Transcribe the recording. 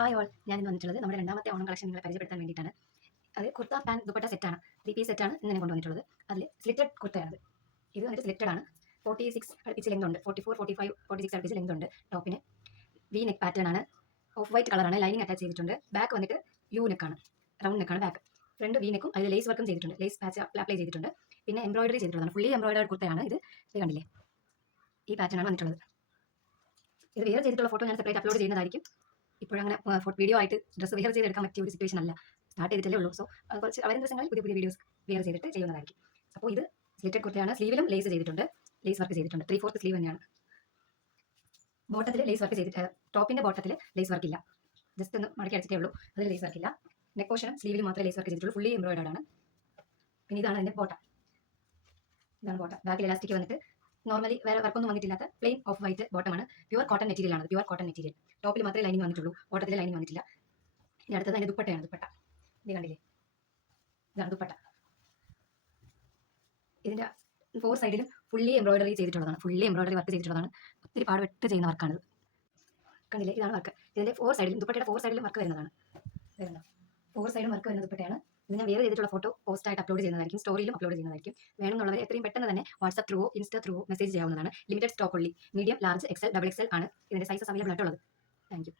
Hi all, ഞാനിന്ന് വന്നിട്ടുള്ളത് നമ്മുടെ രണ്ടാമത്തെ ഓണം കളക്ഷൻ നിങ്ങളെ പരിചയപ്പെടുത്താൻ വേണ്ടിയിട്ടാണ്. അത് കുർത്ത പാൻറ് ദുപ്പട്ട സെറ്റാണ്, 3 പീസ് സെറ്റാണ് ഇന്ന് ഞാൻ കൊണ്ടുവന്നിട്ടുള്ളത്. അതിൽ സ്ലിറ്റഡ് കുർത്തയാണ്. ഇത് വന്നിട്ട് സ്ലിറ്റഡ് ആണ്. 46 അടുപ്പിച്ച് ലെങ്ത് ഉണ്ട്, 44, 45, 46 അടുപ്പിച്ച് ലെങ്ത് ഉണ്ട്. ടോപ്പിന് വി നെക്ക് പാറ്റേൺ ആണ്, ഓഫ് വൈറ്റ് കളറാണ്, ലൈനിങ് അറ്റാച്ച് ചെയ്തിട്ടുണ്ട്. ബാക്ക് വന്നിട്ട് യു നെക്കാണ്, റൗണ്ട് നെക്കാണ് ബാക്ക്. ഫ്രണ്ട് വി നെക്കും അതിൽ ലേസ് വർക്കും ചെയ്തിട്ടുണ്ട്, ലേസ് പാച്ച് അപ്ലൈ ചെയ്തിട്ടുണ്ട്. പിന്നെ എംബ്രോയിഡറി ചെയ്തിട്ടുള്ളതാണ്, ഫുള്ളി എംബ്രോയിഡറി കുർത്തയാണ് ഇത്. ഇത് കണ്ടില്ലേ, ഈ പാറ്റേൺ ആണ് വന്നിട്ടുള്ളത്. ഇത് വെയർ ചെയ്തിട്ടുള്ള ഫോട്ടോ ഞാൻ സെപ്പറേറ്റ് അപ്ലോഡ് ചെയ്യുന്നതായിരിക്കും. ഇപ്പോഴങ്ങനെ വീഡിയോ ആയിട്ട് ഡ്രസ്സ് വെയർ ചെയ്തെടുക്കാൻ പറ്റിയ ഒരു സിറ്റുവേഷൻ അല്ല, സ്റ്റാർട്ട് ചെയ്തിട്ടല്ലേ ഉള്ളൂ. സോ കുറച്ച് വളരെ ദിവസങ്ങളിൽ പുതിയ പുതിയ വീഡിയോസ് വെയർ ചെയ്തിട്ട് ചെയ്യുന്നതായിരിക്കും. അപ്പോൾ ഇത് സ്ലിറ്റഡ് കുർത്തയാണ്, സ്ലീവിലും ലേസ് ചെയ്തിട്ടുണ്ട്, ലേസ് വർക്ക് ചെയ്തിട്ടുണ്ട്. 3/4 സ്ലീവ് തന്നെയാണ്. ബോട്ടത്തിൽ ലേസ് വർക്ക് ചെയ്തിട്ട്, ടോപ്പിന്റെ ബോട്ടത്തിൽ ലേസ് വർക്ക് ഇല്ല, ജസ്റ്റ് ഒന്ന് മടക്കി അടിച്ചിട്ടേ ഉള്ളൂ, അതിൽ ലേസ് വർക്ക് ഇല്ല. നെക്ക് പോർഷനും സ്ലീവിൽ മാത്രമേ ലേസ് വർക്ക് ചെയ്തിട്ടുള്ളൂ, ഫുള്ളി എംബ്രോയിഡേർഡ് ആണ്. പിന്നെ ഇതാണ് അതിന്റെ ബോട്ടം, ഇതാണ് ബോട്ടം. ബാക്കിൽ ഇലാസ്റ്റിക് വന്നിട്ട് നോർമലി വേറെ വർക്കൊന്നും വന്നിട്ടില്ലാത്ത പ്ലെയിൻ ഓഫ് വൈറ്റ് ബോട്ടമാണ്. പ്യുവർ കോട്ടൺ മെറ്റീരിയൽ ആണ്, പ്യുവർ കോട്ടൺ മെറ്റീരിയൽ. ടോപ്പിൽ മാത്രമേ ലൈനിങ് വന്നിട്ടുള്ളൂ, ബോട്ടത്തിൽ ലൈനിങ് വന്നിട്ടില്ല. ഇനി അടുത്തത് അതിന്റെ ദുപ്പട്ടയാണ്. ദുപ്പട്ട ഇത് കണ്ടില്ലേ, ഇതാണ് ദുപ്പട്ട. ഇതിന്റെ 4 സൈഡിലും ഫുള്ളി എംബ്രോയിഡറി ചെയ്തിട്ടുള്ളതാണ്, ഫുള്ളി എംബ്രോയിഡറി വർക്ക് ചെയ്തിട്ടുള്ളതാണ്. ഒത്തിരി പാടുപെട്ട് ചെയ്യുന്ന വർക്കാണിത്. കണ്ടില്ലേ, ഇതാണ് വർക്ക്. ഇതിന്റെ 4 സൈഡിലും, ദുപ്പട്ടയുടെ 4 സൈഡിലും വർക്ക് വരുന്നതാണ്. 4 സൈഡും വർക്ക് വരുന്ന ദുപ്പട്ടയാണ്. ഇത് ഞാൻ വേറെ ചെയ്തിട്ടുള്ള ഫോട്ടോ പോസ്റ്റായിട്ട് അപ്ലോഡ് ചെയ്യുന്നതായിരിക്കും, സ്റ്റോറിയിലും അപ്ലോഡ് ചെയ്യുന്നതായിരിക്കും. വേണമെന്നുള്ളവർ എത്രയും പെട്ടെന്ന് തന്നെ വാട്സ്ആപ്പ് ത്രൂവോ ഇൻസ്റ്റാ ത്രൂവോ മെസ്സേജ് ചെയ്യാവുന്നതാണ്. ലിമിറ്റഡ് സ്റ്റോക്ക് ഉള്ളി, മീഡിയം, ലാർജ്, XL, XXL ആണ് ഇതിന്റെ സൈസസ് അവൈലബിൾ ആയിട്ടുള്ളത്. Thank you.